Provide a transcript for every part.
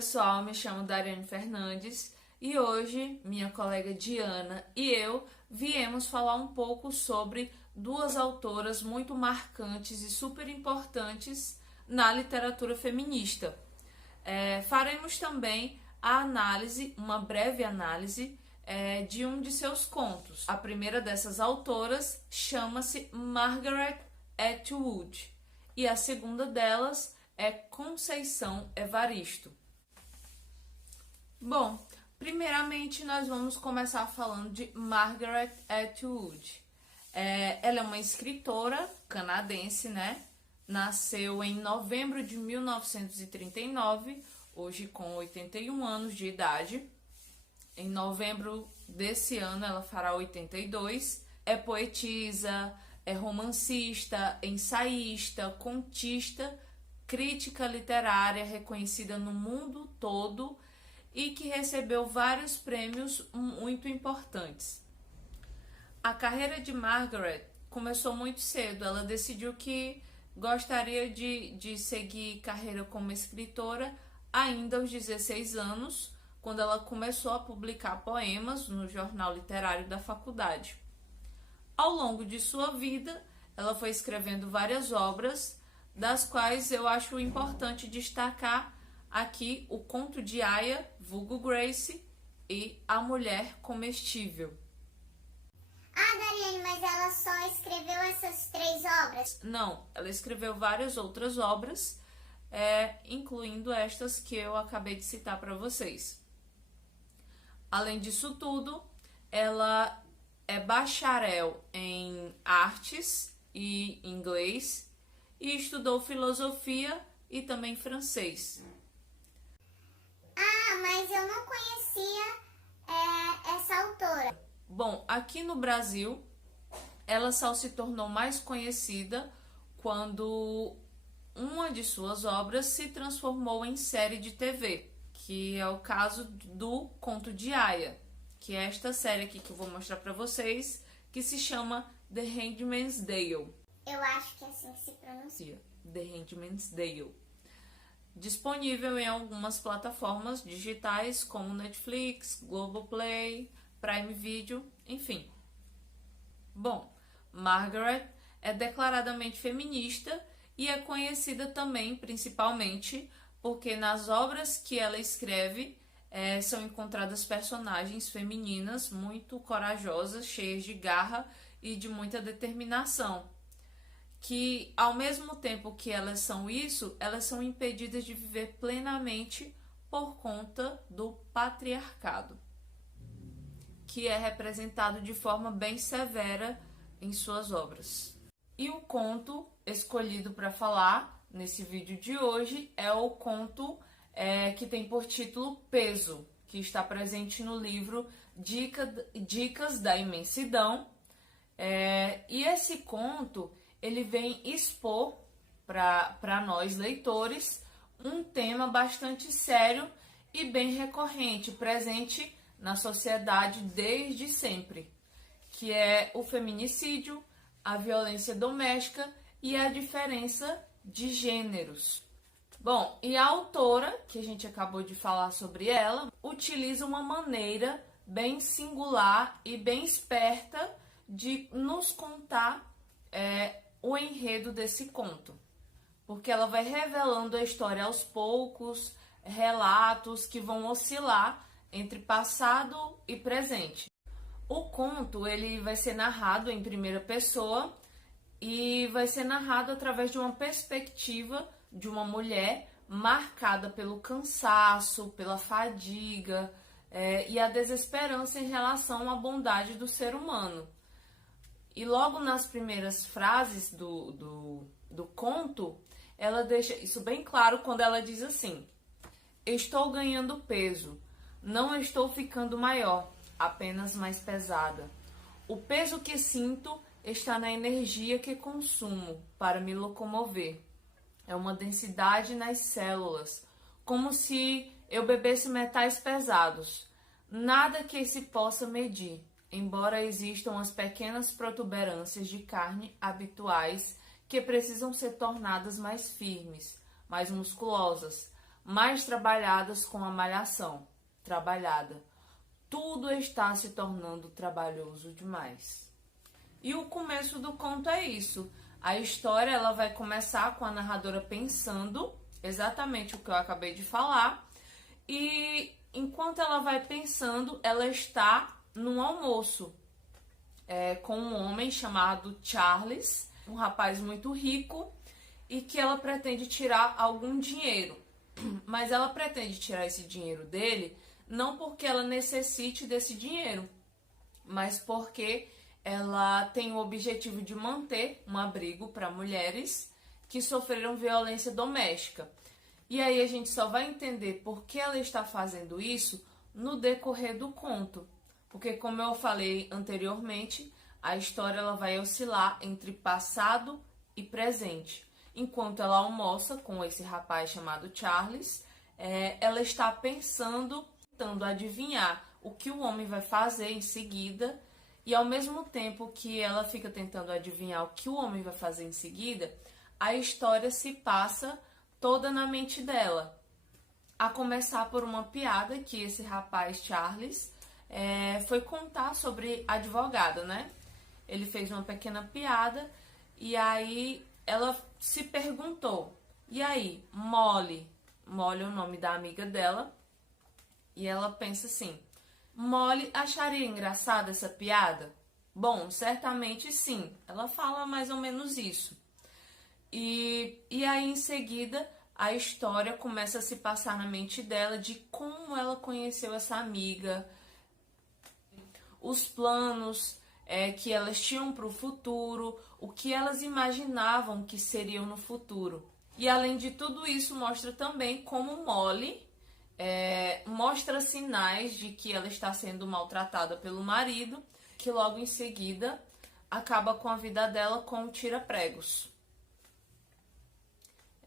pessoal, me chamo Dariane Fernandes e hoje minha colega Diana e eu viemos falar um pouco sobre duas autoras muito marcantes e super importantes na literatura feminista. Faremos também a análise, uma breve análise de um de seus contos. A primeira dessas autoras chama-se Margaret Atwood e a segunda delas é Conceição Evaristo. Bom, primeiramente nós vamos começar falando de Margaret Atwood. Ela é uma escritora canadense, né? Nasceu em novembro de 1939, hoje com 81 anos de idade. Em novembro desse ano ela fará 82. É poetisa, é romancista, ensaísta, contista, crítica literária reconhecida no mundo todo e que recebeu vários prêmios muito importantes. A carreira de Margaret começou muito cedo. Ela decidiu que gostaria de seguir carreira como escritora ainda aos 16 anos, quando ela começou a publicar poemas no jornal literário da faculdade. Ao longo de sua vida, ela foi escrevendo várias obras, das quais eu acho importante destacar aqui o Conto de Aia, vulgo Grace, e A Mulher Comestível. Ah, Dariane, mas ela só escreveu essas 3 obras? Não, ela escreveu várias outras obras, incluindo estas que eu acabei de citar para vocês. Além disso tudo, ela é bacharel em artes e inglês e estudou filosofia e também francês. Ah, mas eu não conhecia essa autora. Bom, aqui no Brasil, ela só se tornou mais conhecida quando uma de suas obras se transformou em série de TV, que é o caso do Conto de Aia, que é esta série aqui que eu vou mostrar para vocês, que se chama The Handmaid's Tale. Eu acho que é assim que se pronuncia. The Handmaid's Tale. Disponível em algumas plataformas digitais como Netflix, Globoplay, Prime Video, enfim. Bom, Margaret é declaradamente feminista e é conhecida também, principalmente, porque nas obras que ela escreve são encontradas personagens femininas muito corajosas, cheias de garra e de muita determinação, que ao mesmo tempo que elas são isso, elas são impedidas de viver plenamente por conta do patriarcado, que é representado de forma bem severa em suas obras. E o conto escolhido para falar nesse vídeo de hoje é o conto que tem por título Peso, que está presente no livro Dicas da Imensidão. E esse conto ele vem expor para nós leitores um tema bastante sério e bem recorrente, presente na sociedade desde sempre, que é o feminicídio, a violência doméstica e a diferença de gêneros. Bom, e a autora, que a gente acabou de falar sobre ela, utiliza uma maneira bem singular e bem esperta de nos contar o enredo desse conto, porque ela vai revelando a história aos poucos, relatos que vão oscilar entre passado e presente. O conto ele vai ser narrado em primeira pessoa e vai ser narrado através de uma perspectiva de uma mulher marcada pelo cansaço, pela fadiga e a desesperança em relação à bondade do ser humano. E logo nas primeiras frases do conto, ela deixa isso bem claro quando ela diz assim: estou ganhando peso, não estou ficando maior, apenas mais pesada. O peso que sinto está na energia que consumo para me locomover. É uma densidade nas células, como se eu bebesse metais pesados. Nada que se possa medir, embora existam as pequenas protuberâncias de carne habituais que precisam ser tornadas mais firmes, mais musculosas, mais trabalhadas com a malhação. Trabalhada. Tudo está se tornando trabalhoso demais. E o começo do conto é isso. A história ela vai começar com a narradora pensando exatamente o que eu acabei de falar. E enquanto ela vai pensando, ela está num almoço com um homem chamado Charles, um rapaz muito rico, e que ela pretende tirar algum dinheiro. Mas ela pretende tirar esse dinheiro dele não porque ela necessite desse dinheiro, mas porque ela tem o objetivo de manter um abrigo para mulheres que sofreram violência doméstica. E aí a gente só vai entender por que ela está fazendo isso no decorrer do conto. Porque, como eu falei anteriormente, a história ela vai oscilar entre passado e presente. Enquanto ela almoça com esse rapaz chamado Charles, ela está pensando, tentando adivinhar o que o homem vai fazer em seguida. E ao mesmo tempo que ela fica tentando adivinhar o que o homem vai fazer em seguida, a história se passa toda na mente dela. A começar por uma piada que esse rapaz Charles foi contar sobre advogado, né? Ele fez uma pequena piada e aí ela se perguntou, e aí, Molly é o nome da amiga dela, e ela pensa assim, Molly acharia engraçada essa piada? Bom, certamente sim, ela fala mais ou menos isso. E aí em seguida a história começa a se passar na mente dela de como ela conheceu essa amiga, os planos que elas tinham para o futuro, o que elas imaginavam que seriam no futuro. E além de tudo isso, mostra também como Molly mostra sinais de que ela está sendo maltratada pelo marido, que logo em seguida acaba com a vida dela com um tira-pregos.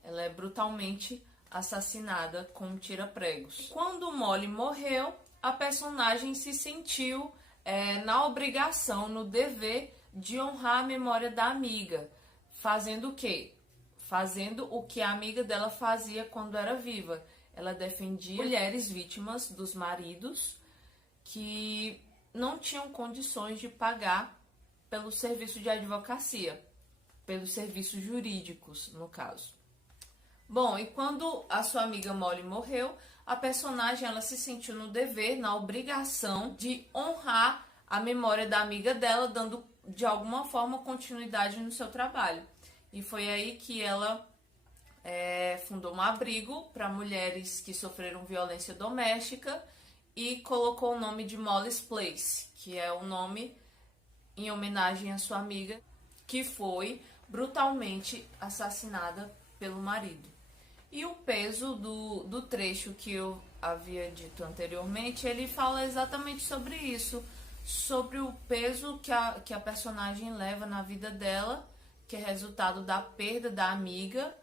Ela é brutalmente assassinada com um tira-pregos. Quando Molly morreu, a personagem se sentiu na obrigação, no dever de honrar a memória da amiga. Fazendo o quê? Fazendo o que a amiga dela fazia quando era viva. Ela defendia mulheres vítimas dos maridos que não tinham condições de pagar pelo serviço de advocacia, pelos serviços jurídicos, no caso. Bom, e quando a sua amiga Molly morreu, a personagem ela se sentiu no dever, na obrigação de honrar a memória da amiga dela, dando de alguma forma continuidade no seu trabalho. E foi aí que ela fundou um abrigo para mulheres que sofreram violência doméstica e colocou o nome de Molly's Place, que é o nome em homenagem à sua amiga, que foi brutalmente assassinada pelo marido. E o peso do trecho que eu havia dito anteriormente, ele fala exatamente sobre isso, sobre o peso que a personagem leva na vida dela, que é resultado da perda da amiga.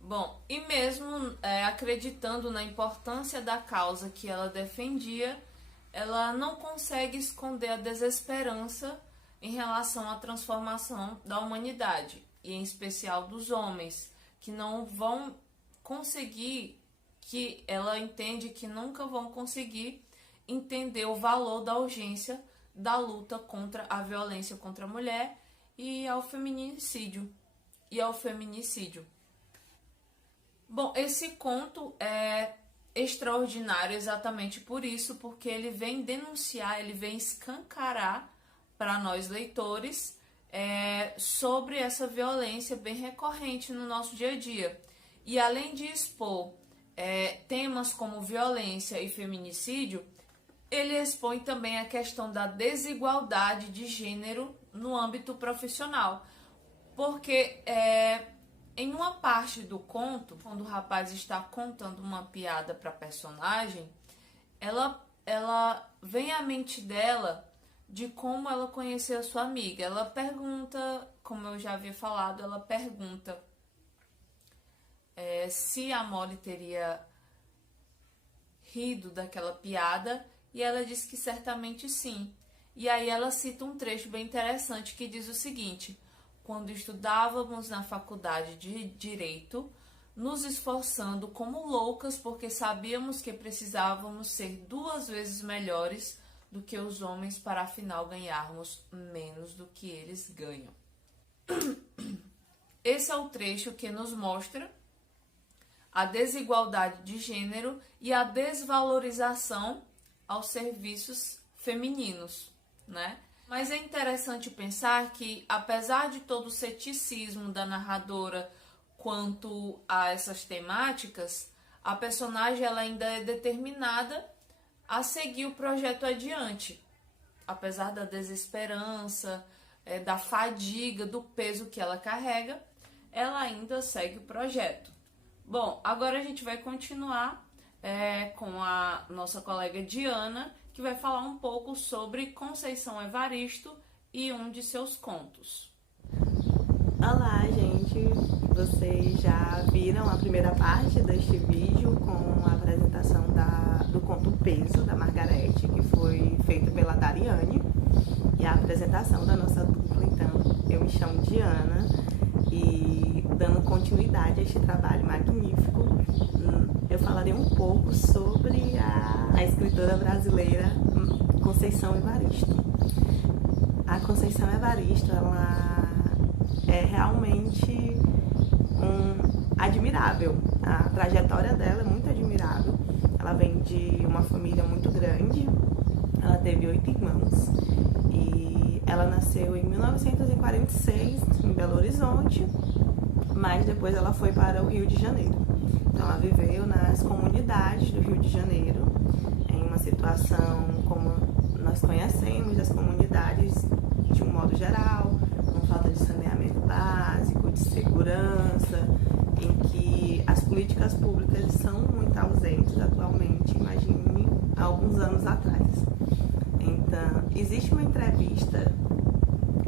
Bom, e mesmo acreditando na importância da causa que ela defendia, ela não consegue esconder a desesperança em relação à transformação da humanidade, e em especial dos homens, que não vão conseguir, que ela entende que nunca vão conseguir entender o valor da urgência da luta contra a violência contra a mulher e ao feminicídio. Bom, esse conto é extraordinário exatamente por isso, porque ele vem denunciar, ele vem escancarar para nós leitores sobre essa violência bem recorrente no nosso dia a dia. E além de expor temas como violência e feminicídio, ele expõe também a questão da desigualdade de gênero no âmbito profissional. Porque em uma parte do conto, quando o rapaz está contando uma piada para a personagem, ela vem à mente dela de como ela conheceu a sua amiga. Ela pergunta, como eu já havia falado, ela pergunta se a Molly teria rido daquela piada, e ela diz que certamente sim. E aí ela cita um trecho bem interessante que diz o seguinte: quando estudávamos na faculdade de Direito, nos esforçando como loucas porque sabíamos que precisávamos ser 2 vezes melhores do que os homens para afinal ganharmos menos do que eles ganham. Esse é o trecho que nos mostra a desigualdade de gênero e a desvalorização aos serviços femininos, né? Mas é interessante pensar que, apesar de todo o ceticismo da narradora quanto a essas temáticas, a personagem ela ainda é determinada a seguir o projeto adiante. Apesar da desesperança, da fadiga, do peso que ela carrega, ela ainda segue o projeto. Bom, agora a gente vai continuar com a nossa colega Diana, que vai falar um pouco sobre Conceição Evaristo e um de seus contos. Olá, gente! Vocês já viram a primeira parte deste vídeo com a apresentação do conto Peso, da Margarete, que foi feita pela Dariane, e a apresentação da nossa dupla. Então, eu me chamo Diana e, dando continuidade a este trabalho magnífico, eu falarei um pouco sobre a escritora brasileira Conceição Evaristo. A Conceição Evaristo, ela é realmente admirável. A trajetória dela é muito admirável. Ela vem de uma família muito grande. Ela teve 8 irmãos. E ela nasceu em 1946 em Belo Horizonte, mas depois ela foi para o Rio de Janeiro. Então ela viveu nas comunidades do Rio de Janeiro, em uma situação como nós conhecemos, das comunidades de um modo geral, com falta de saneamento básico, de segurança, em que as políticas públicas são muito ausentes atualmente, imagine há alguns anos atrás. Então, existe uma entrevista,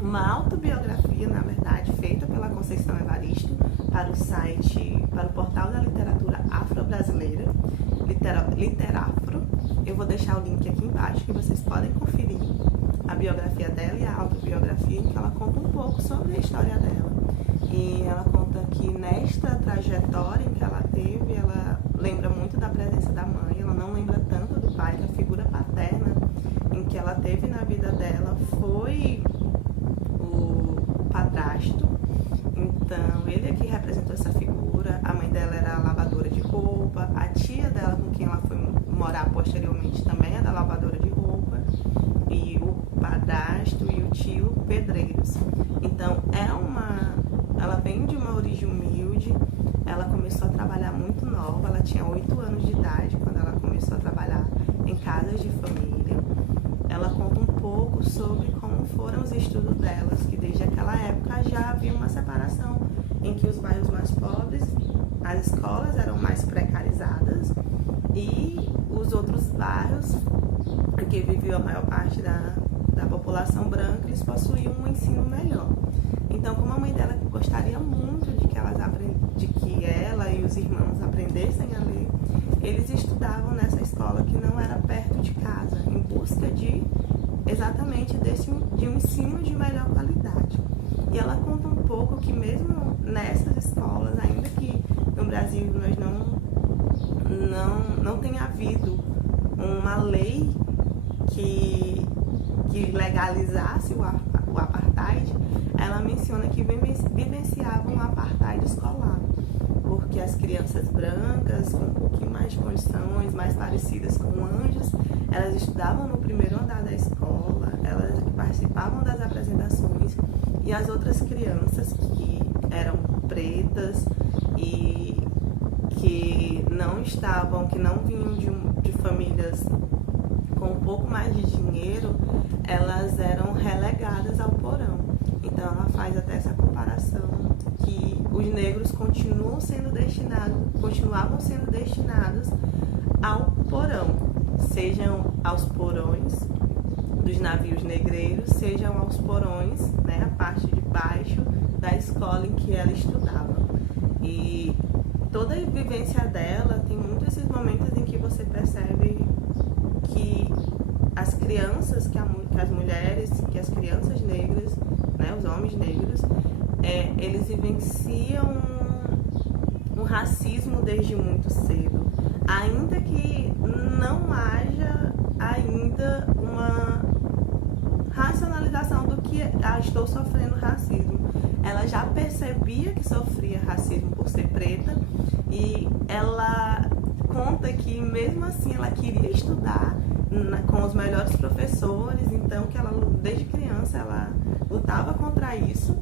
uma autobiografia, na verdade, feita pela Conceição Evaristo para o site, para o portal da literatura afro-brasileira, Literafro. Eu vou deixar o link aqui embaixo que vocês podem conferir a biografia dela e a autobiografia, em que ela conta um pouco sobre a história dela. E ela conta que nesta trajetória em que ela teve, ela lembra muito da presença da mãe, ela não lembra tanto do pai, que a figura paterna em que ela teve na vida dela foi o padrasto. Então, ele é que representou essa figura. A mãe dela era lavadora de roupa, a tia dela, com quem ela foi morar posteriormente, também era lavadora de roupa, e o padrasto e o tio pedreiros. Então, ela vem de uma origem humilde. Ela começou a trabalhar muito nova, ela tinha 8 anos de idade quando ela começou a trabalhar em casas de família. Ela conta um pouco sobre como foram os estudos delas, que desde aquela época já havia uma separação, em que os bairros mais pobres, as escolas eram mais precarizadas, e os outros bairros, em que vivia a maior parte da população branca, eles possuíam um ensino melhor. Então, como a mãe dela gostaria muito de que ela e os irmãos aprendessem a ler, eles estudavam nessa escola que não era perto de casa, em busca de exatamente de um ensino de melhor qualidade. E ela conta um pouco que mesmo nessas escolas, ainda que no Brasil nós não tenha havido uma lei que legalizasse o apartheid, ela menciona que vivenciavam um apartheid escolar, porque as crianças brancas, com um pouquinho mais de condições, mais parecidas com anjos, elas estudavam no primeiro andar da escola, elas participavam das apresentações, e as outras crianças que eram pretas e que não vinham de famílias com um pouco mais de dinheiro, elas eram relegadas ao porão. Então ela faz até essa comparação, que os negros continuavam sendo destinados ao porão, sejam aos porões dos navios negreiros, sejam aos porões, né, a parte de baixo da escola em que ela estudava. E toda a vivência dela tem muitos esses momentos em que você percebe que as crianças, que as mulheres, que as crianças negras, né, os homens negros, eles vivenciam um racismo desde muito cedo, ainda que não haja ainda uma racionalização do que estou sofrendo racismo. Ela já percebia que sofria racismo por ser preta e ela conta que mesmo assim ela queria estudar com os melhores professores, então que ela desde criança ela lutava contra isso,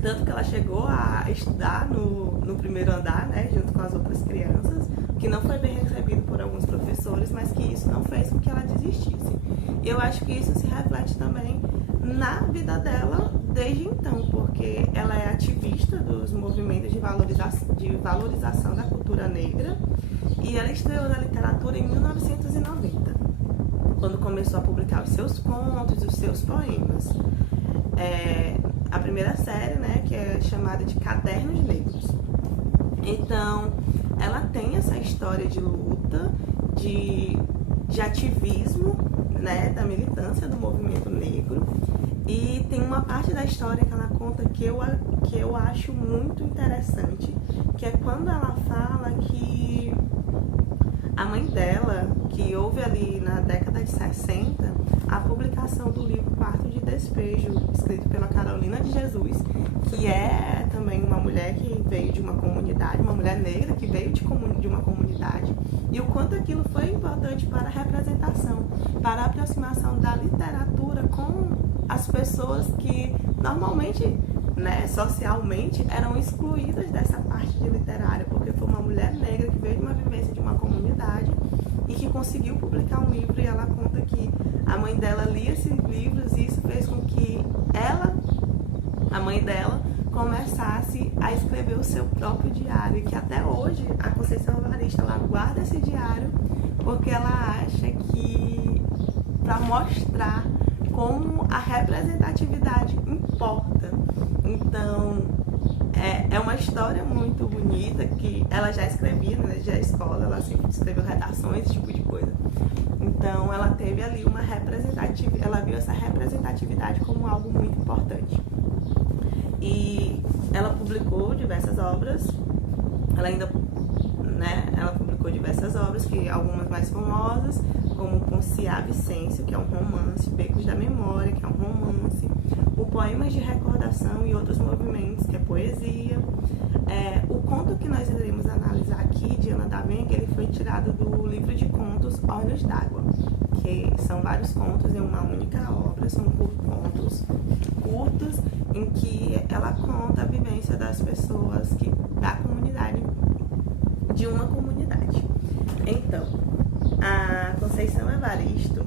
tanto que ela chegou a estudar no primeiro andar, né, junto com as outras crianças, que não foi bem recebido por alguns professores, mas que isso não fez com que ela desistisse. E eu acho que isso se reflete também na vida dela desde então, porque ela é ativista dos movimentos de valorização da cultura negra e ela estreou na literatura em 1990, quando começou a publicar os seus contos, os seus poemas. A primeira série, né, que é chamada de Cadernos Negros. Então, ela tem essa história de luta, de ativismo, né, da militância do movimento negro. E tem uma parte da história que ela conta que eu acho muito interessante, que é quando ela fala que a mãe dela, que houve ali na década de 60, a publicação do livro Quarto de Despejo, escrito pela Carolina de Jesus, que é também uma mulher que veio de uma comunidade, uma mulher negra que veio de uma comunidade, e o quanto aquilo foi importante para a representação, para a aproximação da literatura com as pessoas que normalmente, né, socialmente, eram excluídas dessa parte de literária, porque foi uma mulher negra que veio de uma vivência de uma comunidade e que conseguiu publicar um livro, e ela conta que a mãe dela lia esses livros e isso fez com que a mãe dela, começasse a escrever o seu próprio diário, e que até hoje a Conceição Evaristo ela guarda esse diário porque ela acha que para mostrar como a representatividade importa. Então, é uma história muito bonita que ela já escrevia, né, desde a escola, ela sempre escreveu redações, esse tipo de coisa. Então, ela teve ali uma representatividade, ela viu essa representatividade como algo muito importante. E ela publicou diversas obras, ela publicou diversas obras, que algumas mais famosas, como Ponciá Vicêncio, que é um romance, Becos da Memória, que é um romance, o Poemas de Recordação e Outros Movimentos, que é poesia. O conto que nós iremos analisar aqui, de Ana da Venga, ele foi tirado do livro de contos Olhos d'Água, que são vários contos em uma única obra, são contos curtos, em que ela conta a vivência das pessoas da comunidade, de uma comunidade. Então, a Conceição Evaristo,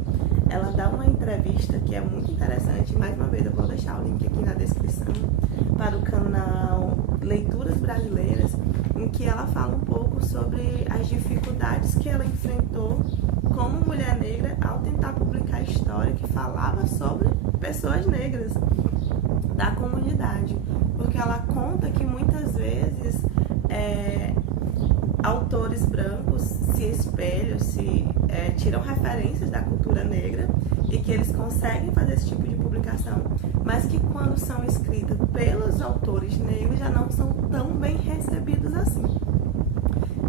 ela dá uma entrevista que é muito interessante, mais uma vez eu vou deixar o link aqui na descrição, para o canal Leituras Brasileiras, em que ela fala um pouco sobre as dificuldades que ela enfrentou como mulher negra ao tentar publicar história que falava sobre pessoas negras da comunidade, porque ela conta que muitas vezes autores brancos se espelham, tiram referências da cultura negra e que eles conseguem fazer esse tipo de publicação, mas que quando são escritas pelos autores negros já não são tão bem recebidos assim.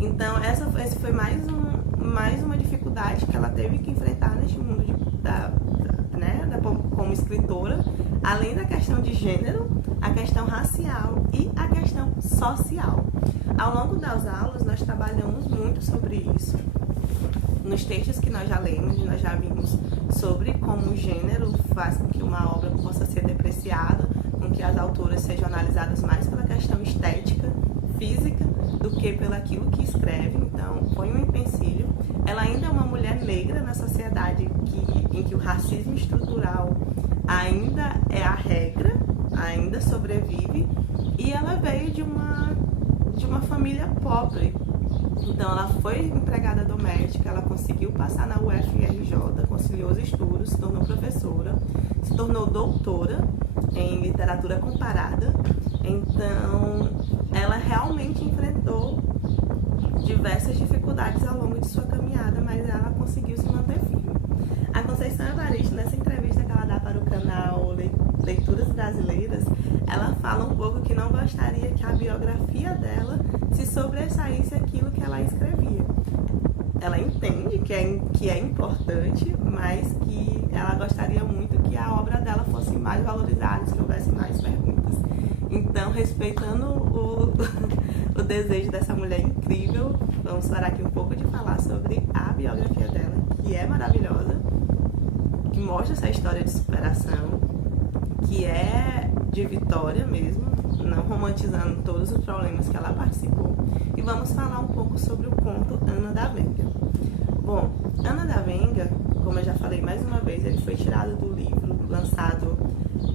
Então esse foi mais uma dificuldade que ela teve que enfrentar neste mundo como escritora, além da questão de gênero, a questão racial e a questão social. Ao longo das aulas, nós trabalhamos muito sobre isso. Nos textos que nós já lemos, nós já vimos sobre como o gênero faz com que uma obra possa ser depreciada, com que as autoras sejam analisadas mais pela questão estética, física, do que pelo aquilo que escreve. Então, foi um empecilho. Ela ainda é uma mulher negra na sociedade em que o racismo estrutural ainda é a regra, ainda sobrevive, e ela veio de uma família pobre. Então ela foi empregada doméstica, ela conseguiu passar na UFRJ, conciliou os estudos, se tornou professora, se tornou doutora em literatura comparada. Então ela realmente enfrentou diversas dificuldades ao longo de sua caminhada, mas ela conseguiu se manter firme. A Conceição Evaristo, nessa entrevista que ela dá para o canal Leituras Brasileiras, ela fala um pouco que não gostaria que a biografia dela se sobressaísse aquilo que ela escrevia. Ela entende que é importante, mas que ela gostaria muito que a obra dela fosse mais valorizada, que houvesse mais perguntas. Então, respeitando o desejo dessa mulher incrível, vamos parar aqui um pouco de falar sobre a biografia dela, que é maravilhosa, que mostra essa história de superação, que é de vitória mesmo, não romantizando todos os problemas que ela participou. E vamos falar um pouco sobre o conto Ana da Venga. Bom, Ana da Venga, como eu já falei mais uma vez, ele foi tirado do livro, lançado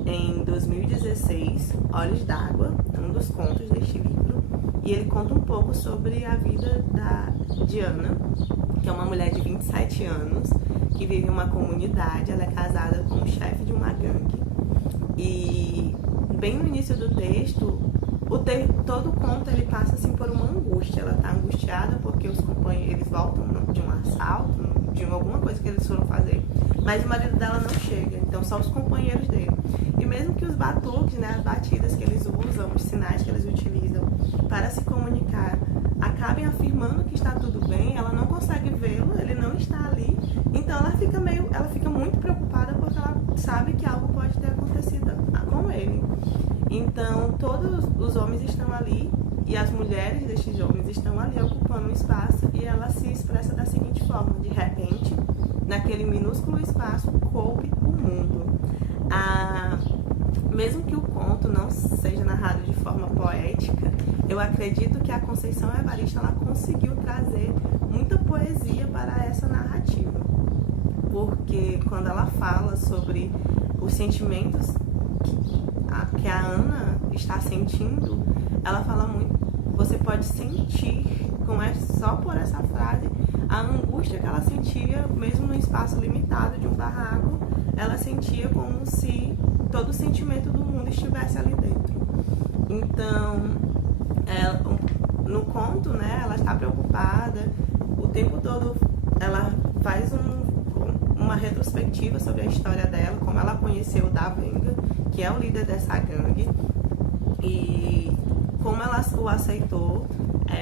em 2016, Olhos d'Água, um dos contos deste livro, e ele conta um pouco sobre a vida de Ana, que é uma mulher de 27 anos, que vive em uma comunidade. Ela é casada com o chefe de uma gangue. E bem no início do texto, todo o conto ele passa assim por uma angústia. Ela está angustiada porque os companheiros voltam de um assalto, de alguma coisa que eles foram fazer, mas o marido dela não chega, então só os companheiros dele. E mesmo que os batuques, né, as batidas que eles usam, os sinais que eles utilizam para se comunicar, acabem afirmando que está tudo bem, ela não consegue vê-lo, ele não está ali. Então ela fica muito preocupada porque ela sabe que algo pode ter acontecido com ele. Então todos os homens estão ali e as mulheres destes homens estão ali ocupando um espaço, e ela se expressa da seguinte forma: de repente, naquele minúsculo espaço coube o mundo. Mesmo que o conto não seja narrado de forma poética, eu acredito que a Conceição Evaristo ela conseguiu trazer muita poesia para essa narrativa, porque quando ela fala sobre os sentimentos que a Ana está sentindo, ela fala muito, você pode sentir, só por essa frase, a angústia que ela sentia, mesmo no espaço limitado de um barraco. Ela sentia como se todo o sentimento do mundo estivesse ali dentro. Então, no conto, né, ela está preocupada, o tempo todo ela faz uma retrospectiva sobre a história dela, como ela conheceu o Da Venga, que é o líder dessa gangue, e como ela o aceitou,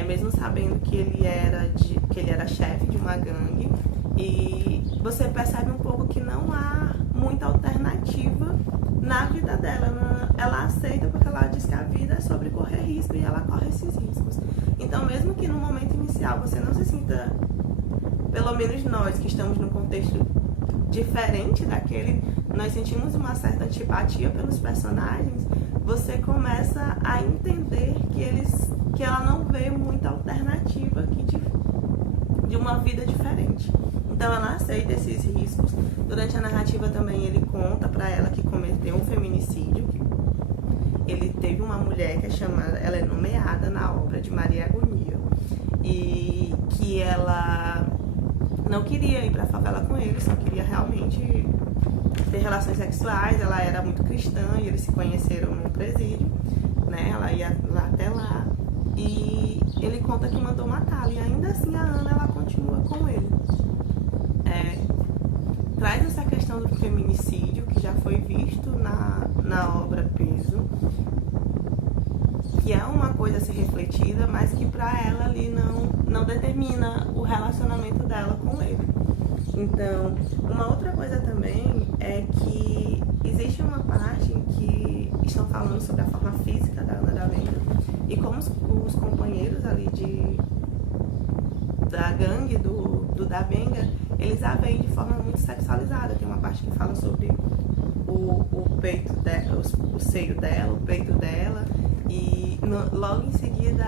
mesmo sabendo que ele era chefe de uma gangue. E você percebe um pouco que não há muita alternativa na vida dela. Ela aceita porque ela diz que a vida é sobre correr risco, e ela corre esses riscos. Então, mesmo que no momento inicial você não se sinta, pelo menos nós que estamos num contexto diferente daquele, nós sentimos uma certa antipatia pelos personagens, você começa a entender que ela não vê muita alternativa aqui de uma vida diferente. Então ela aceita esses riscos. Durante a narrativa também ele conta pra ela que cometeu um feminicídio. Ele teve uma mulher que ela é nomeada na obra de Maria Agonia, e que ela não queria ir pra favela com ele, só queria realmente ter relações sexuais. Ela era muito cristã e eles se conheceram num presídio, né? Ela ia lá até lá, e ele conta que mandou matá-la, e ainda assim a Ana ela continua com ele. Traz essa questão do feminicídio, que já foi visto na obra Peso, que é uma coisa a ser refletida, mas que pra ela ali não determina o relacionamento dela com ele. Então, uma outra coisa também é que existe uma parte em que estão falando sobre a forma física da Ana da Venga, e como os companheiros ali da gangue do Da Venga, eles a veem de forma muito sexualizada. Tem uma parte que fala sobre o peito dela, o seio dela, o peito dela, e logo em seguida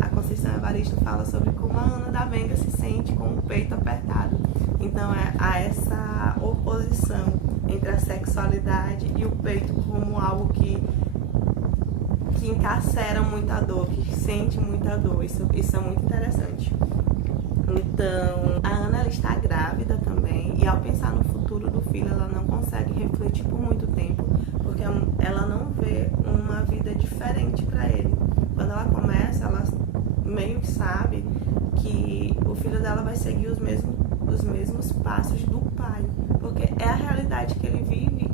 a Conceição Evaristo fala sobre como a Ana da Venga se sente com o peito apertado. Então há essa oposição entre a sexualidade e o peito como algo que encarcera muita dor, que sente muita dor. Isso é muito interessante. Então, a Ana ela está grávida também, e ao pensar no futuro do filho, ela não consegue refletir por muito tempo, porque ela não vê uma vida diferente para ele. Quando ela começa, ela meio que sabe que o filho dela vai seguir os mesmos passos do pai, porque é a realidade que ele vive,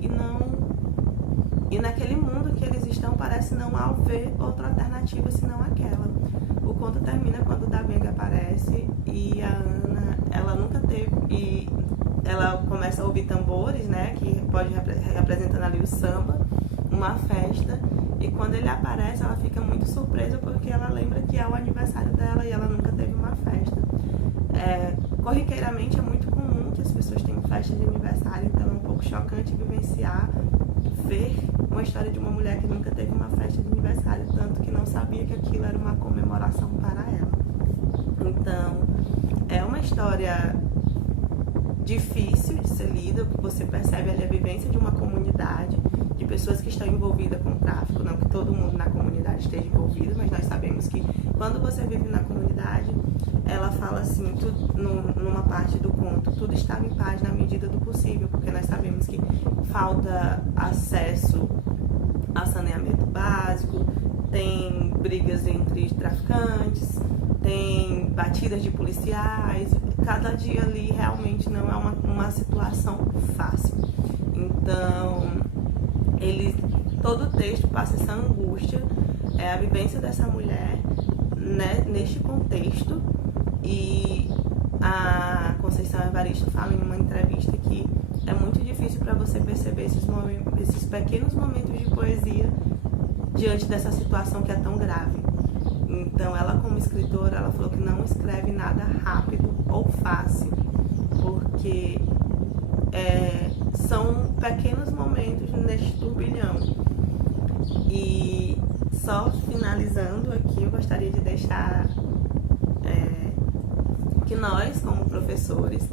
e naquele mundo que eles estão parece não haver outra alternativa senão aquela. O conto termina quando o Dabenga aparece e a Ana, ela nunca teve, e ela começa a ouvir tambores, né, que pode representando ali o samba, uma festa, e quando ele aparece ela fica muito surpresa porque ela lembra que é o aniversário dela e ela nunca teve uma festa. Corriqueiramente é muito comum que as pessoas tenham festa de aniversário, então é um pouco chocante vivenciar, ver uma história de uma mulher que nunca teve uma festa de aniversário, tanto que não sabia que aquilo era uma comemoração para ela. Então, é uma história difícil de ser lida, porque você percebe ali a vivência de uma comunidade, de pessoas que estão envolvidas com o tráfico, não que todo mundo na comunidade esteja envolvido, mas nós sabemos que quando você vive na comunidade, ela fala assim, numa parte do conto, tudo estava em paz na medida do possível, porque nós sabemos que falta acesso a saneamento básico, tem brigas entre traficantes, tem batidas de policiais, cada dia ali realmente não é uma situação fácil. Então, todo o texto passa essa angústia, é a vivência dessa mulher, né, neste contexto. E a Conceição Evaristo fala em uma entrevista que é muito difícil para você perceber esses pequenos momentos de poesia diante dessa situação que é tão grave. Então, ela como escritora, ela falou que não escreve nada rápido ou fácil, porque são pequenos momentos neste turbilhão. E só finalizando aqui, eu gostaria de deixar que nós, como professores,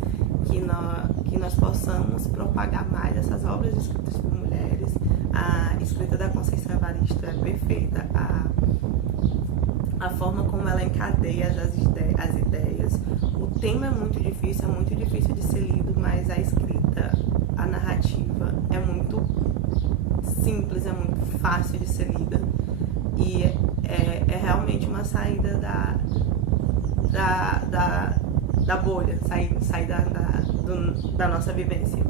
que nós possamos propagar mais essas obras escritas por mulheres. A escrita da Conceição Evaristo é perfeita, a forma como ela encadeia as ideias. O tema é muito difícil de ser lido, mas a escrita, a narrativa é muito simples, é muito fácil de ser lida. E é realmente uma saída da bolha, sair da nossa vivência.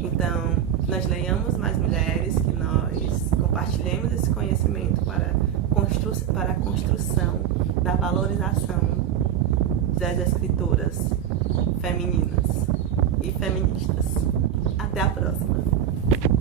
Então, nós leiamos mais mulheres, que nós compartilhemos esse conhecimento para a construção da valorização das escritoras femininas e feministas. Até a próxima!